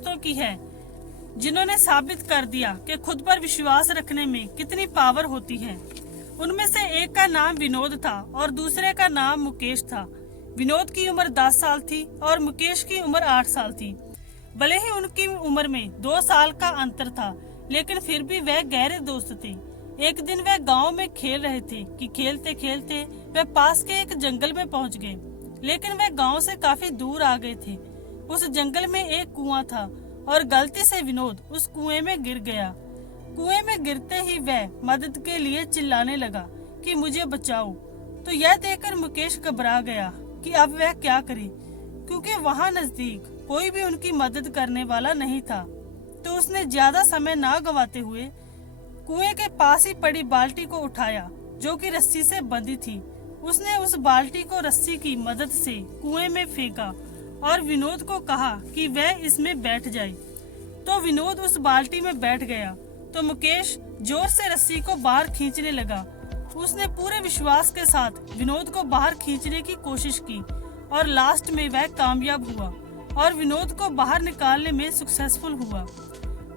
दोस्तों की है जिन्होंने साबित कर दिया कि खुद पर विश्वास रखने में कितनी पावर होती है। उनमें से एक का नाम विनोद था और दूसरे का नाम मुकेश था। विनोद की उम्र 10 साल थी और मुकेश की उम्र 8 साल थी। भले ही उनकी उम्र में 2 साल का अंतर था, लेकिन फिर भी वह गहरे दोस्त थे। एक दिन वह गांव में खेल रहे थे कि खेलते खेलते वह पास के एक जंगल में पहुंच गए, लेकिन वह गांव से काफी दूर आ गए थे। उस जंगल में एक कुआं था और गलती से विनोद उस कुएं में गिर गया। कुएं में गिरते ही वह मदद के लिए चिल्लाने लगा कि मुझे बचाओ। तो यह देखकर मुकेश घबरा गया कि अब वह क्या करे, क्योंकि वहां नजदीक कोई भी उनकी मदद करने वाला नहीं था। तो उसने ज्यादा समय ना गवाते हुए कुएं के पास ही पड़ी बाल्टी को उठाया, जो कि रस्सी से बंधी थी। उसने उस बाल्टी को रस्सी की मदद से कुएं में फेंका और विनोद को कहा कि वह इसमें बैठ जाए। तो विनोद उस बाल्टी में बैठ गया। तो मुकेश जोर से रस्सी को बाहर खींचने लगा। उसने पूरे विश्वास के साथ विनोद को बाहर खींचने की कोशिश की और लास्ट में वह कामयाब हुआ और विनोद को बाहर निकालने में सक्सेसफुल हुआ।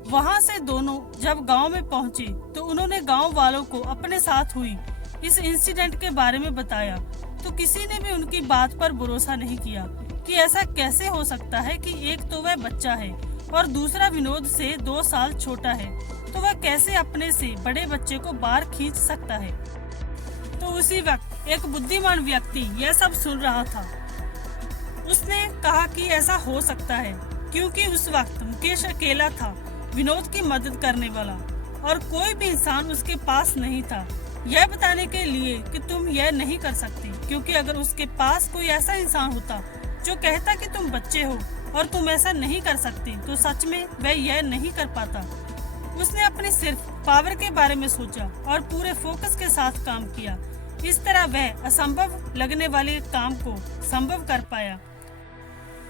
वहां से दोनों जब गांव में पहुंचे तो उन्होंने गांव वालों को अपने साथ हुई इस इंसिडेंट के बारे में बताया। तो किसी ने भी उनकी बात पर भरोसा नहीं किया कि ऐसा कैसे हो सकता है कि एक तो वह बच्चा है और दूसरा विनोद से 2 साल छोटा है, तो वह कैसे अपने से बड़े बच्चे को बाहर खींच सकता है। तो उसी वक्त एक बुद्धिमान व्यक्ति यह सब सुन रहा था। उसने कहा कि ऐसा हो सकता है क्योंकि उस वक्त मुकेश अकेला था विनोद की मदद करने वाला और कोई भी इंसान उसके पास नहीं था यह बताने के लिए कि तुम यह नहीं कर सकते, क्योंकि अगर उसके पास कोई ऐसा इंसान होता जो कहता कि तुम बच्चे हो और तुम ऐसा नहीं कर सकते, तो सच में वह यह नहीं कर पाता। उसने अपनी सिर्फ पावर के बारे में सोचा और पूरे फोकस के साथ काम किया। इस तरह वह असंभव लगने वाले काम को संभव कर पाया।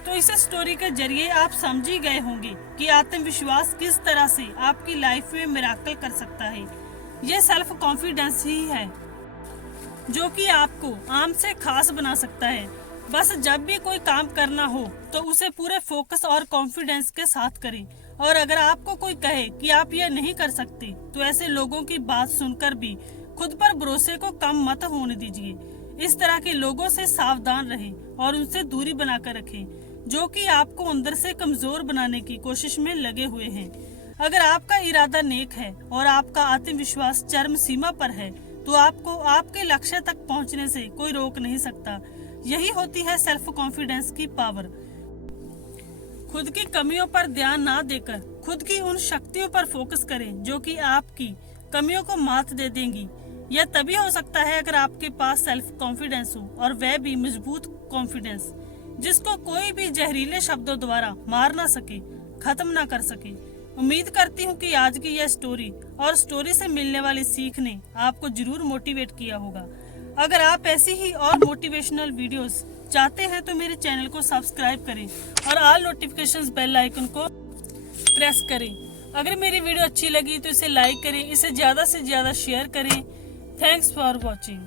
तो इस स्टोरी के जरिए आप समझ ही गए होंगे कि आत्मविश्वास किस तरह से आपकी लाइफ में मिराकल कर सकता है। यह सेल्फ कॉन्फिडेंस ही है जो कि आपको आम से खास बना सकता है। बस जब भी कोई काम करना हो तो उसे पूरे फोकस और कॉन्फिडेंस के साथ करें। और अगर आपको कोई कहे कि आप यह नहीं कर सकते, तो ऐसे लोगों की बात सुनकर भी खुद पर भरोसे को कम मत होने दीजिए। इस तरह के लोगों से सावधान रहें और उनसे दूरी बनाकर रखें, जो कि आपको अंदर से कमजोर बनाने की कोशिश में लगे हुए हैं। अगर आपका इरादा नेक है और आपका आत्मविश्वास चरम सीमा पर है, तो आपको आपके लक्ष्य तक पहुंचने से कोई रोक नहीं सकता। यही होती है सेल्फ कॉन्फिडेंस की पावर। खुद की कमियों पर ध्यान ना देकर खुद की उन शक्तियों पर फोकस करें जो कि आपकी कमियों को मात दे देंगी। यह तभी हो सकता है अगर आपके पास सेल्फ कॉन्फिडेंस हो, और वह भी मजबूत कॉन्फिडेंस जिसको कोई भी जहरीले शब्दों द्वारा मार ना सके, खत्म ना कर सके। उम्मीद करती हूँ कि आज की यह स्टोरी और स्टोरी से मिलने वाली सीख ने आपको जरूर मोटिवेट किया होगा। अगर आप ऐसी ही और मोटिवेशनल वीडियोस चाहते हैं तो मेरे चैनल को सब्सक्राइब करें और ऑल नोटिफिकेशंस बेल आइकन को प्रेस करें। अगर मेरी वीडियो अच्छी लगी तो इसे लाइक करें, इसे ज़्यादा से ज़्यादा शेयर करें। Thanks for watching.